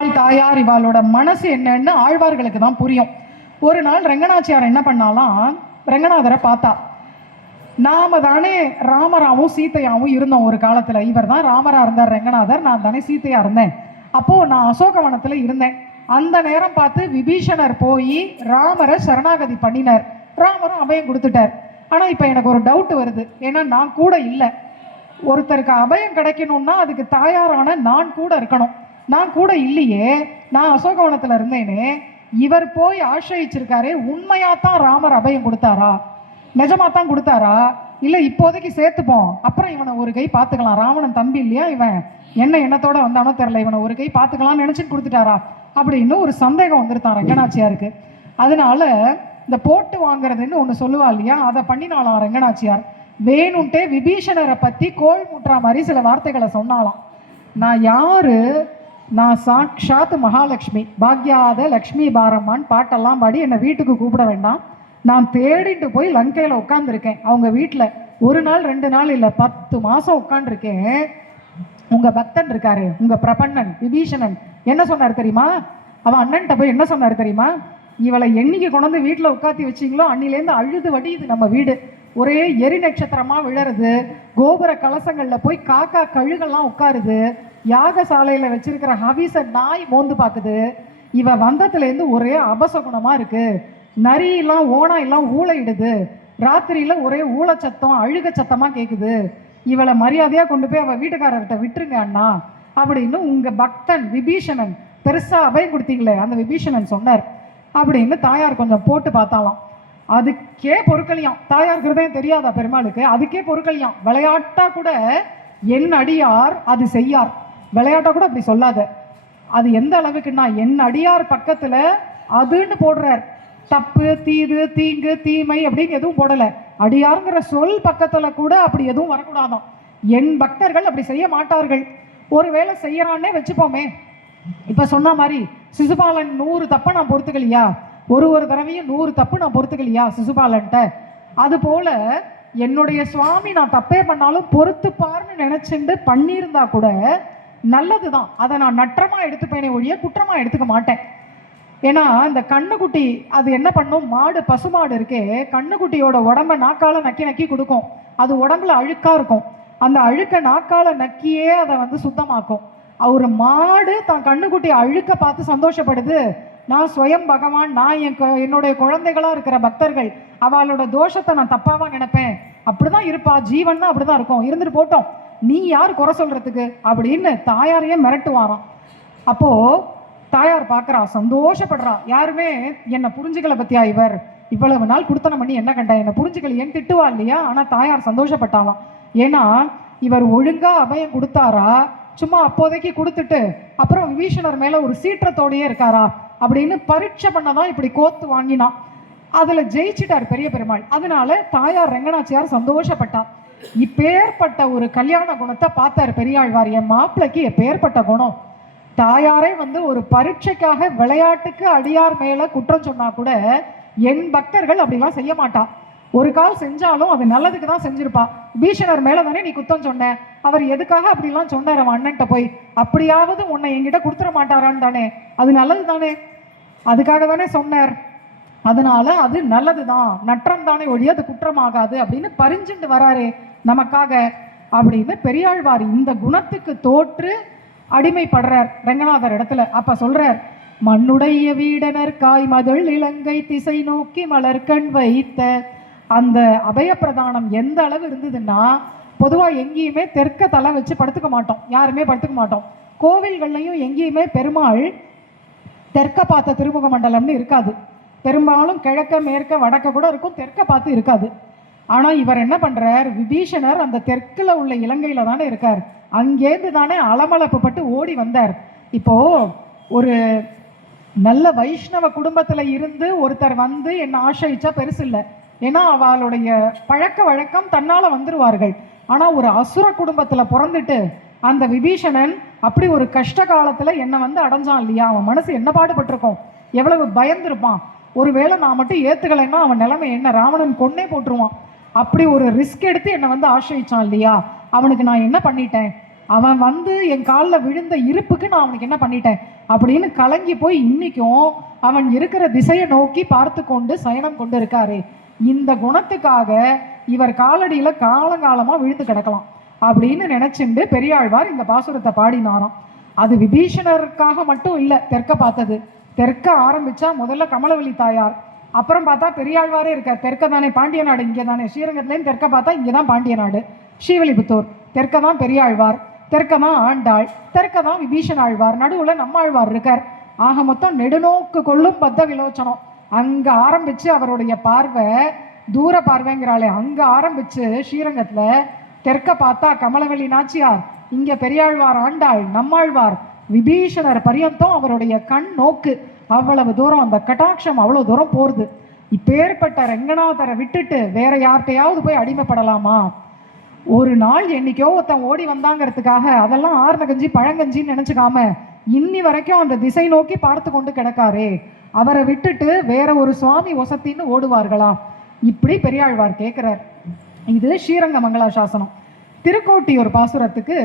தாயார் இவாளோட மனசு என்னன்னு ஆழ்வார்களுக்கு தான் புரியும். ஒரு நாள் ரெங்கநாச்சியார் என்ன பண்ணாலாம், ரெங்கநாதரை பார்த்தா. நாம தானே ராமராவும் சீத்தையாவும் இருந்தோம் ஒரு காலத்துல. இவர் தான் ராமரா இருந்தார் ரெங்கநாதர், நான் தானே சீத்தையா இருந்தேன். அப்போ நான் அசோகவனத்துல இருந்தேன். அந்த நேரம் பார்த்து விபீஷணர் போய் ராமரை சரணாகதி பண்ணினார். ராமரும் அபயம் கொடுத்துட்டார். ஆனா இப்ப எனக்கு ஒரு டவுட் வருது. ஏன்னா நான் கூட இல்லை. ஒருத்தருக்கு அபயம் கிடைக்கணும்னா அதுக்கு தாயாரான நான் கூட இருக்கணும். நான் கூட இல்லையே, நான் அசோகவனத்துல இருந்தேனே. இவர் போய் ஆசிரியிருக்காரே, உண்மையாத்தான் ராமர் அபயம் கொடுத்தாரா, நிஜமா தான் கொடுத்தாரா, இல்லை இப்போதைக்கு சேர்த்துப்போம், அப்புறம் இவனை ஒரு கை பார்த்துக்கலாம், ராவணன் தம்பி இல்லையா இவன், என்ன எண்ணத்தோட வந்தானோ தெரியல, இவனை ஒரு கை பார்த்துக்கலாம்னு நினைச்சிட்டு கொடுத்துட்டாரா அப்படின்னு ஒரு சந்தேகம் வந்துருத்தான் ரெங்கநாச்சியாருக்கு. அதனால இந்த போட்டு வாங்குறதுன்னு ஒன்று சொல்லுவா இல்லையா, அதை பண்ணினாலாம் ரெங்கநாச்சியார். வேணும்ட்டே விபீஷணரை பற்றி கோள் முட்டுற மாதிரி சில வார்த்தைகளை சொன்னாலாம். நான் யாரு, நான் சாட்சாத் மகாலட்சுமி, பாக்யாத லக்ஷ்மி பாரம்மான்னு பாட்டெல்லாம் பாடி என்னை வீட்டுக்கு கூப்பிட வேண்டாம். நான் தேடிட்டு போய் லங்கையில் உட்காந்துருக்கேன் அவங்க வீட்டில். ஒரு நாள் 2 நாள் இல்லை, 10 மாதம் உட்காந்துருக்கேன். உங்கள் பக்தன் இருக்காரு, உங்கள் பிரபன்னன் விபீஷணன் என்ன சொன்னார் தெரியுமா? அவன் அண்ணன்ட்ட போய் என்ன சொன்னார் தெரியுமா? இவளை என்னைக்கு கொண்டு வந்து வீட்டில் உட்காத்தி வச்சிங்களோ அன்னிலேருந்து அழுது வடியுது நம்ம வீடு, ஒரே எரி நட்சத்திரமாக விழருது, கோபுர கலசங்களில் போய் காக்கா கழுகெல்லாம் உட்காருது, யாகசாலையில் வச்சிருக்கிற ஹவிச நாய் மோந்து பார்க்குது. இவ வந்ததுலேருந்து ஒரே அபசகுணமாக இருக்குது. நரியெல்லாம் ஓனா எல்லாம் ஊழையிடுது, ராத்திரியில் ஒரே ஊழச்சத்தம் அழுக சத்தமாக கேட்குது. இவளை மரியாதையாக கொண்டு போய் அவள் வீட்டுக்காரர்கிட்ட விட்டுருங்க அண்ணா அப்படின்னு உங்கள் பக்தன் விபீஷணன் பெருசாக அபயம் கொடுத்தீங்களே அந்த விபீஷணன் சொன்னார் அப்படின்னு தாயார் கொஞ்சம் போட்டு பார்த்தாலாம். அதுக்கே பொருட்களையாம். தாயார் ஹிருதயம் தெரியாதா பெருமாளுக்கு? அதுக்கே பொருட்களையாம். விளையாட்டா கூட என் அடியார் அது செய்யார், விளையாட்டா கூட அப்படி சொல்லாத. அது எந்த அளவுக்குன்னா, என் அடியார் பக்கத்துல அதுன்னு போடுறார். தப்பு, தீது, தீங்கு, தீமை அப்படின்னு எதுவும் போடல. அடியாருங்கிற சொல் பக்கத்துல கூட அப்படி எதுவும் வரக்கூடாதான். என் பக்தர்கள் அப்படி செய்ய மாட்டார்கள். ஒருவேளை செய்யறான்னே வச்சுப்போமே. இப்ப சொன்ன மாதிரி சிசுபாலன் 100 தப்பை நான் பொறுத்துக்கலையா, ஒரு தடவையும் 100 தப்பு நான் பொறுத்துக்கலையா சிசுபாலன்ட்ட, அது போல என்னுடைய சுவாமி நான் தப்பே பண்ணாலும் பொறுத்துப்பார்னு நினைச்சுட்டு பண்ணியிருந்தா கூட நல்லதுதான். அதை நான் நற்றமா எடுத்துப்பேனே ஒழிய குற்றமா எடுத்துக்க மாட்டேன். ஏன்னா இந்த கண்ணுக்குட்டி அது என்ன பண்ணும், மாடு பசுமாடு இருக்கே, கண்ணுக்குட்டியோட உடம்ப நாக்கால நக்கி நக்கி கொடுக்கும். அது உடம்புல அழுக்கா இருக்கும். அந்த அழுக்க நாக்கால நக்கியே அதை சுத்தமாக்கும். ஒரு மாடு தான் கண்ணுக்குட்டி அழுக்க பார்த்து சந்தோஷப்படுது. நான் ஸ்வயம் பகவான், நான் என்னுடைய குழந்தைகளா இருக்கிற பக்தர்கள் அவளோட தோஷத்தை நான் தப்பாவா நினைப்பேன்? அப்படிதான் இருப்பா, ஜீவன் தான் அப்படிதான் இருக்கும், இருந்துட்டு போட்டோம், நீ யார் குறை சொல்றதுக்கு அப்படின்னு தாயாரையே மிரட்டுவாராம். அப்போ தாயார் பார்க்கறா, சந்தோஷப்படுறா. யாருமே என்னை புரிஞ்சுக்கல பத்தியா, இவர் இவ்வளவு நாள் குடுத்தனம் பண்ணி என்ன கண்டா, என்னை புரிஞ்சுக்கலையேன்னு திட்டுவா இல்லையா? ஆனா தாயார் சந்தோஷப்பட்டாலாம். ஏன்னா இவர் ஒழுங்கா அபயம் கொடுத்தாரா, சும்மா அப்போதைக்கு கொடுத்துட்டு அப்புறம் விபீஷணர் மேல ஒரு சீற்றத்தோடையே இருக்காரா அப்படின்னு பரீட்சை பண்ணதான் இப்படி கோத்து வாங்கினான். அதுல ஜெயிச்சிட்டார் பெரிய பெருமாள். அதனால தாயார் ரெங்கநாச்சியார் சந்தோஷப்பட்டார். இப்பேற்பட்ட ஒரு கல்யாண குணத்தை பார்த்தார் பெரியாழ்வார். என் மாப்பிளைக்கு எப்பேற்பட்ட குணம். தாயாரே ஒரு பரீட்சைக்காக விளையாட்டுக்கு அடியார் மேல குற்றம் சொன்னா கூட என் பக்தர்கள் அப்படிலாம் செய்ய மாட்டா. ஒரு கால் செஞ்சாலும் அது நல்லதுக்கு தான் செஞ்சிருப்பா. பீஷணர் மேல தானே நீ குத்தம் சொன்ன, அவர் எதுக்காக அப்படிலாம் சொன்னார் அவன் அண்ணன்ட்ட போய், அப்படியாவது உன்னை என்கிட்ட கொடுத்துட மாட்டாரான்னு தானே, அது நல்லது தானே, அதுக்காக தானே சொன்னார், அதனால அது நல்லதுதான், நற்றம் தானே ஒழிய அது குற்றமாகாது அப்படின்னு பரிஞ்சுட்டு வராரே நமக்காக அப்படின்னு பெரியாழ்வார் இந்த குணத்துக்கு தோற்று அடிமைப்படுறார் ரெங்கநாதர் இடத்துல. அப்ப சொல்றார், மண்ணுடைய வீடனர் காய் மதள் இலங்கை திசை நோக்கி மலர்கண் வைத்த. அந்த அபயப்பிரதானம் எந்த அளவு இருந்ததுன்னா, பொதுவாக எங்கேயுமே தெற்க தலை வச்சு படுத்துக்க மாட்டோம், யாருமே படுத்துக்க மாட்டோம். கோவில்கள்லையும் எங்கேயுமே பெருமாள் தெற்க பார்த்த திருமுக மண்டலம்னு இருக்காது. பெரும்பாலும் கிழக்க மேற்க வடக்க கூட இருக்கும், தெற்க பார்த்து இருக்காது. ஆனா இவர் என்ன பண்றார், விபீஷணர் அந்த தெற்குல உள்ள இலங்கையில தானே இருக்கார், அங்கேருந்து தானே அலமளப்பு பட்டு ஓடி வந்தார். இப்போ ஒரு நல்ல வைஷ்ணவ குடும்பத்துல இருந்து ஒருத்தர் என்ன ஆசிரிச்சா பெருசு இல்லை, ஏன்னா அவளுடைய பழக்க வழக்கம் தன்னால வந்துருவார்கள். ஆனா ஒரு அசுர குடும்பத்துல பிறந்துட்டு அந்த விபீஷணன் அப்படி ஒரு கஷ்ட காலத்துல என்ன அடைஞ்சான் இல்லையா, அவன் மனசு என்ன பாடுபட்டிருக்கும், எவ்வளவு பயந்துருப்பான். ஒருவேளை நான் மட்டும் ஏத்துக்கலைன்னா அவன் நிலைமை என்ன, ராவணன் கொன்னே போட்டுருவான். அப்படி ஒரு ரிஸ்க் எடுத்து என்னை ஆசிரிச்சான் இல்லையா, அவனுக்கு நான் என்ன பண்ணிட்டேன், அவன் என் காலில் விழுந்த இருப்புக்கு நான் அவனுக்கு என்ன பண்ணிட்டேன், அப்படின்னு கலங்கி போய் இன்னைக்கும் அவன் இருக்கிற திசையை நோக்கி பார்த்து கொண்டு சயனம் கொண்டு இருக்காரு. இந்த குணத்துக்காக இவர் காலடியில காலங்காலமா விழுந்து கிடக்கலாம் அப்படின்னு நினைச்சுண்டு பெரியாழ்வார் இந்த பாசுரத்தை பாடினாராம். அது விபீஷணருக்காக மட்டும் இல்லை தெற்க பார்த்தது. தெற்க ஆரம்பிச்சா முதல்ல கமலவல்லி தாயார், அப்புறம் பார்த்தா பெரியாழ்வாரே இருக்கார். தெற்க தானே பாண்டிய நாடு, இங்கே தானே ஸ்ரீரங்கத்துலேருந்து தெற்க பார்த்தா இங்கே தான் பாண்டிய நாடு, ஸ்ரீவில்லிபுத்தூர். தெற்க தான் பெரியாழ்வார், தெற்க தான் ஆண்டாள், தெற்க தான் விபீஷண ஆழ்வார், நடுவில் நம்மாழ்வார் இருக்கார். ஆக மொத்தம் நெடுநோக்கு கொள்ளும் பத்த விலோச்சனம். அங்கே ஆரம்பித்து அவருடைய பார்வை தூர பார்வைங்கிறாளே, அங்கே ஆரம்பித்து ஸ்ரீரங்கத்தில் தெற்க பார்த்தா கமலவல்லி நாச்சியார், இங்கே பெரியாழ்வார், ஆண்டாள், நம்மாழ்வார், விபீஷணர் பரியந்தம் அவருடைய கண் நோக்கு அவ்வளவு தூரம், அந்த கட்டாட்சம் அவ்வளோ தூரம் போகிறது. இப்பேற்பட்ட ரெங்கநாதரை விட்டுட்டு வேற யார்கிட்டையாவது போய் அடிமைப்படலாமா? ஒரு நாள் என்னைக்கோ ஒருத்தன் ஓடி வந்தாங்கிறதுக்காக அதெல்லாம் ஆர்ன கஞ்சி பழங்கஞ்சின்னு நினச்சிக்காம இன்னி வரைக்கும் அந்த திசை நோக்கி பார்த்து கொண்டு கிடக்காரே, அவரை விட்டுட்டு வேற ஒரு சுவாமி ஒசத்தின்னு ஓடுவார்களா? இப்படி பெரியாழ்வார் கேட்குறார். இது ஸ்ரீரங்க மங்களாசாசனம். திருக்கோட்டியூர் பாசுரத்துக்கு